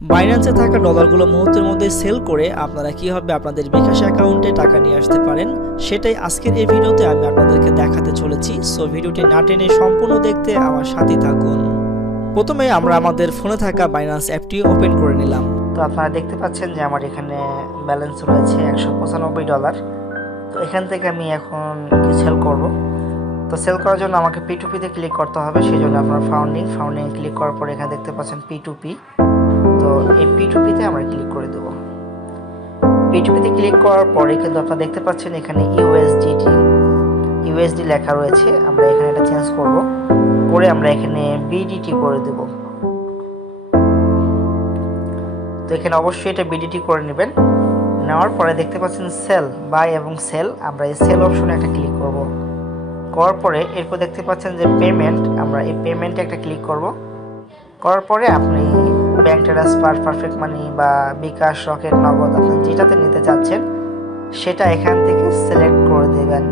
বাইন্যান্সে থাকা ডলারগুলো মুহূর্তের মধ্যে সেল করে আপনারা কিভাবে আপনাদের বিকাশ অ্যাকাউন্টে টাকা নিয়ে আসতে পারেন সেটাই আজকের এই ভিডিওতে আমি আপনাদেরকে দেখাতে চলেছি। সো ভিডিওটি না টেনে সম্পূর্ণ দেখতে আমার সাথে থাকুন। প্রথমে আমরা আমাদের ফোনে থাকা বাইন্যান্স অ্যাপটি ওপেন করে নিলাম। তো আপনারা দেখতে পাচ্ছেন যে আমার এখানে ব্যালেন্স রয়েছে $195। তো এখান থেকে আমি এখন কি সেল করব। তো সেল করার জন্য আমাকে P2P-তে ক্লিক করতে হবে। সেই জন্য আপনার ফাউন্ডিং ক্লিক করার পরে এখানে দেখতে পাচ্ছেন P2P। তো এই P2P-তে আমরা ক্লিক করে দেব। P2P-তে ক্লিক করার পরে কিন্তু আপনারা দেখতে পাচ্ছেন এখানে USD লেখা রয়েছে। আমরা এখানে এটা চেঞ্জ করব, করে আমরা এখানে BDT করে দেব। তো এখানে অবশ্যই এটা BDT করে নেবেন। নেওয়ার পরে দেখতে পাচ্ছেন সেল, বাই এবং সেল। আমরা এই সেল অপশনে একটা ক্লিক করব। করার পরে এরপর দেখতে পাচ্ছেন যে পেমেন্ট, আমরা এই পেমেন্টে একটা ক্লিক করব। করার পরে আপনি ব্যাংক ট্রান্সফার, পারফেক্ট মানি বা বিকাশ, রকেট, নগদ আপনি যেটাতে নিতে চাচ্ছেন সেটা এখান থেকে সিলেক্ট করে দেবেন।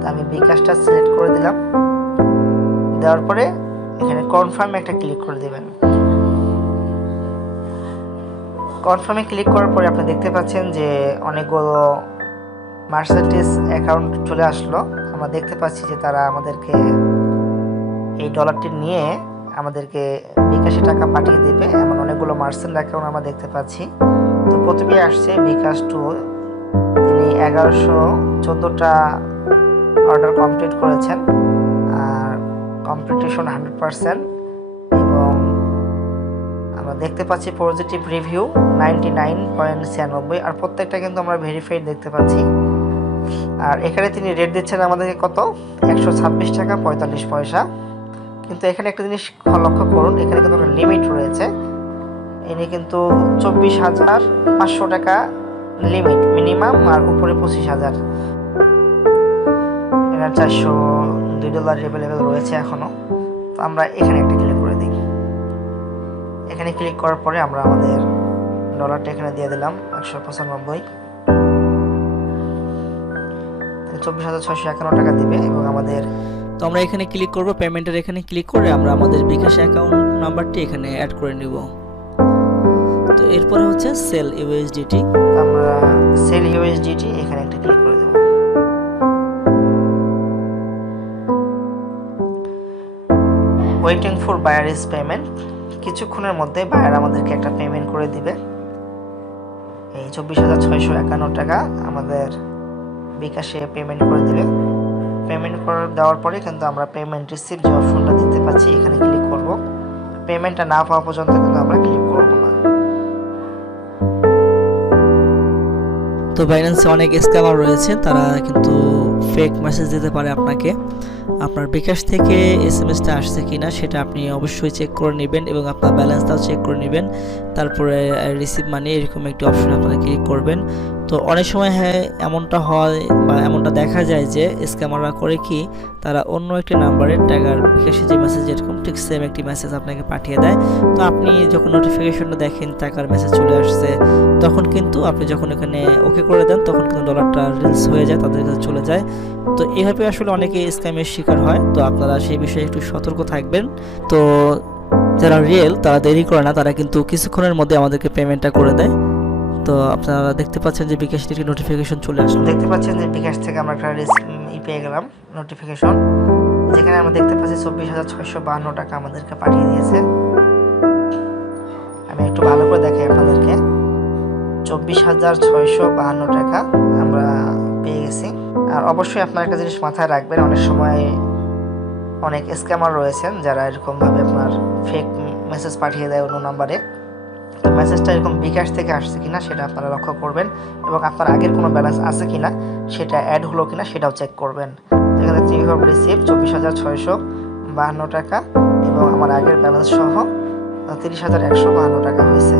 তো আমি বিকাশটা সিলেক্ট করে দিলাম। দেওয়ার পরে এখানে কনফার্মে একটা ক্লিক করে দেবেন। কনফার্মে ক্লিক করার পরে আপনি দেখতে পাচ্ছেন যে অনেকগুলো মার্সেন্টেজ অ্যাকাউন্ট চলে আসলো। আমরা দেখতে পাচ্ছি যে তারা আমাদেরকে এই ডলারটি নিয়ে আমাদেরকে বিকাশে টাকা পাঠিয়ে দেবে। এমন অনেকগুলো মার্চেন্ট অ্যাকাউন্ট আমরা দেখতে পাচ্ছি। তো প্রথমে আসছে বিকাশ টু, তিনি 1114টা অর্ডার কমপ্লিট করেছেন, আর কমপ্লিটেশন 100%। এবং আমরা দেখতে পাচ্ছি পজিটিভ রিভিউ 99.96, আর প্রত্যেকটা কিন্তু আমরা ভেরিফাইড দেখতে পাচ্ছি। আর এখানে তিনি রেট দিচ্ছেন আমাদেরকে কত, 126 টাকা 45 পয়সা। কিন্তু এখানে একটা জিনিস লক্ষ্য করুন, এখানে কিন্তু একটা লিমিট রয়েছে। ইনি কিন্তু 24,500 টাকা লিমিট মিনিমাম, আর উপরে 25,000। এখানে $402 অ্যাভেলেবেল রয়েছে এখনো। তো আমরা এখানে একটা ক্লিক করে দিই। এখানে ক্লিক করার পরে আমরা আমাদের ডলারটা এখানে দিয়ে দিলাম 195। 24,651 টাকা দিবে এবং আমাদের। তো আমরা এখানে ক্লিক করব, পেমেন্টের এখানে ক্লিক করে আমরা আমাদের বিকাশ অ্যাকাউন্ট নাম্বারটি এখানে অ্যাড করে নিব। তো এরপরে হচ্ছে সেল USDT, আমরা সেল USDT এখানে একটা ক্লিক করে দেব। Waiting for buyer is payment, কিছুক্ষণের মধ্যে বায়ার আমাদেরকে একটা পেমেন্ট করে দিবে। এই 24,651 টাকা আমাদের বিকাশে পেমেন্ট করে দিবে। পেমেন্ট করে দেওয়ার পরে কিন্তু আমরা পেমেন্ট রিসিভ যে অপশনটা দেখতে পাচ্ছি এখানে ক্লিক করব। পেমেন্টটা না পাওয়া পর্যন্ত কিন্তু আমরা ক্লিক করব না। তো বাইন্যান্সে অনেক স্ক্যামার রয়েছে, তারা কিন্তু ফেক মেসেজ দিতে পারে আপনাকে। আপনার বিকাশ থেকে SMS-টা আসছে কিনা সেটা আপনি অবশ্যই চেক করে নেবেন এবং আপনার ব্যালেন্সটাও চেক করে নেবেন। তারপরে রিসিভ মানি এরকম একটি অপশন আপনারা ক্লিক করবেন। তো অনেক সময় হ্যাঁ এমনটা হয় বা এমনটা দেখা যায় যে স্ক্যামাররা করে কি, তারা অন্য একটি নাম্বারের টাকার বিকাশে যে মেসেজ এরকম ঠিক সেম একটি মেসেজ আপনাকে পাঠিয়ে দেয়। তো আপনি যখন নোটিফিকেশনটা দেখেন টাকার মেসেজ চলে আসছে, তখন কিন্তু আপনি যখন এখানে ওকে করে দেন তখন কিন্তু ডলারটা রিলিজ হয়ে যায়, তাদের কাছে চলে যায়। তো এইভাবে আসলে অনেকে স্ক্যামের শিকার হয়। তো আপনারা সেই বিষয়ে একটু সতর্ক থাকবেন। তো যারা রিয়েল তারা দেরি করে না, তারা কিন্তু কিছুক্ষণের মধ্যে আমাদেরকে পেমেন্টটা করে দেয়। তো আপনারা দেখতে পাচ্ছেন যে বিকাশ থেকে নোটিফিকেশন চলে আসলো। দেখতে পাচ্ছেন যে বিকাশ থেকে আমরা একটা পেয়ে গেলাম নোটিফিকেশন, যেখানে আমরা দেখতে পাচ্ছি 24,652 টাকা আমাদেরকে পাঠিয়ে দিয়েছে। আমি একটু ভালো করে দেখাই আপনাদেরকে। 24,652 টাকা আমরা পেয়ে গেছি। আর অবশ্যই আপনার একটা জিনিস মাথায় রাখবেন, অনেক সময় অনেক স্ক্যামার রয়েছেন যারা এরকমভাবে আপনার ফেক মেসেজ পাঠিয়ে দেয় অন্য নাম্বারে। তো মেসেজটা এরকম বিকাশ থেকে আসছে কিনা সেটা আপনারা লক্ষ্য করবেন, এবং আপনার আগের কোনো ব্যালেন্স আছে কিনা সেটা অ্যাড হলো কিনা সেটাও চেক করবেন। এখানে রিসিভ 24,652 টাকা এবং আমার আগের ব্যালেন্স সহ 30,152 টাকা হয়েছে।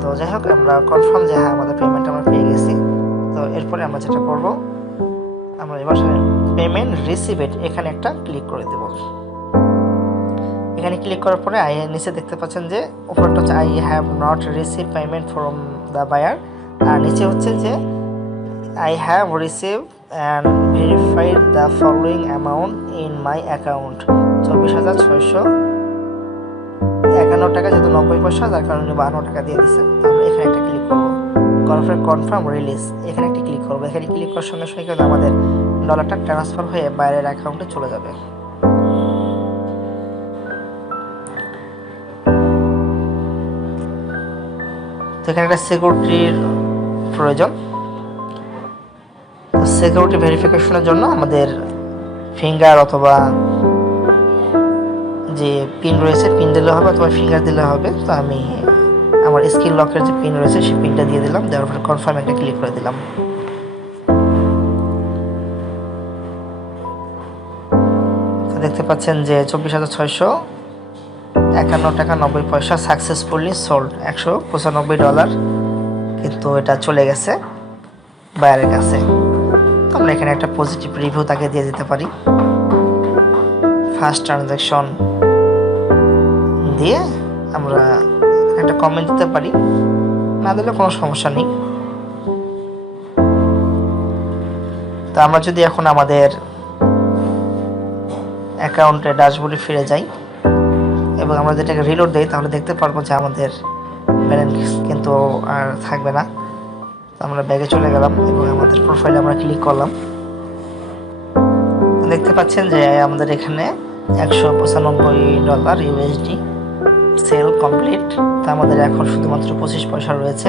তো যাই হোক, আমরা কনফার্ম যে হ্যাঁ আমাদের পেমেন্ট আমরা পেয়ে গেছি। তো এরপরে আমরা যেটা করব, আমরা এবার পেমেন্ট রিসিভড এখানে একটা ক্লিক করে দেব। এখানে ক্লিক করার পরে নিচে দেখতে পাচ্ছেন যে উপরটা হচ্ছে I have not receive payment from the buyer, আর নিচে হচ্ছে যে I have receive and verified the following amount in my account. 24,651 টাকা, যেহেতু 90 পয়সা, যার কারণে 52 টাকা দিয়ে দিচ্ছে। তো আমরা এখানে একটা ক্লিক করবো, করার পরে কনফার্ম রিলিজ এখানে একটা ক্লিক করবো। এখানে ক্লিক করার সঙ্গে সঙ্গে কিন্তু আমাদের ডলারটা ট্রান্সফার হয়ে বাইরের অ্যাকাউন্টে চলে যাবে। তো এখানে একটা সিকিউরিটির প্রয়োজন। তো সিকিউরিটি ভেরিফিকেশনের জন্য আমাদের ফিঙ্গার অথবা যে পিন রয়েছে পিন দিলে হবে, অথবা ফিঙ্গার দিলে হবে। তো আমি আমার স্ক্রিন লকের যে পিন রয়েছে সেই পিনটা দিয়ে দিলাম, দেওয়ার পরে কনফার্ম একটা ক্লিক করে দিলাম। তো দেখতে পাচ্ছেন যে 24,651 টাকা 90 পয়সা সাকসেসফুলি সোল্ড, $195 কিন্তু এটা চলে গেছে বায়ারের কাছে। তো আমরা এখানে একটা পজিটিভ রিভিউ তাকে দিয়ে দিতে পারি, ফার্স্ট ট্রানজ্যাকশন দিয়ে আমরা একটা কমেন্ট দিতে পারি, না দিলে কোনো সমস্যা নেই। তো আমরা যদি এখন আমাদের অ্যাকাউন্টে ড্যাশবোর্ডে ফিরে যাই এবং আমরা যেটাকে রিলোড দেই, তাহলে দেখতে পারবো যে আমাদের ব্যালেন্স কিন্তু আর থাকবে না। তো আমরা ব্যাগে চলে গেলাম এবং আমাদের প্রোফাইলে আমরা ক্লিক করলাম। দেখতে পাচ্ছেন যে আমাদের এখানে $195 USD সেল কমপ্লিট। তো আমাদের এখন শুধুমাত্র 25 পয়সা রয়েছে।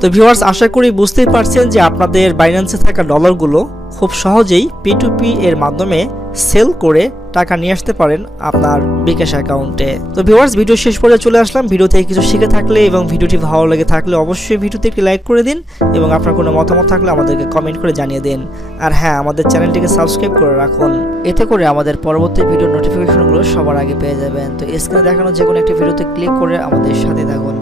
তো ভিউয়ার্স, আশা করি বুঝতেই পারছেন যে আপনাদের বাইন্যান্সে থাকা ডলারগুলো খুব সহজেই P2P এর মাধ্যমে সেল করে টাকা নিয়ে আসতে পারেন আপনার বিকাশ অ্যাকাউন্টে। তো ভিউয়ার্স, ভিডিও শেষ পর্যায়ে চলে আসলাম। ভিডিও থেকে কিছু শিখে থাকলে এবং ভিডিওটি ভালো লেগে থাকলে অবশ্যই ভিডিওতে একটি লাইক করে দিন এবং আপনার কোনো মতামত থাকলে আমাদেরকে কমেন্ট করে জানিয়ে দিন। আর হ্যাঁ, আমাদের চ্যানেলটিকে সাবস্ক্রাইব করে রাখুন, এতে করে আমাদের পরবর্তী ভিডিওর নোটিফিকেশনগুলো সবার আগে পেয়ে যাবেন। তো স্ক্রিনে দেখানো যে কোনো একটি ভিডিওতে ক্লিক করে আমাদের সাথে থাকুন।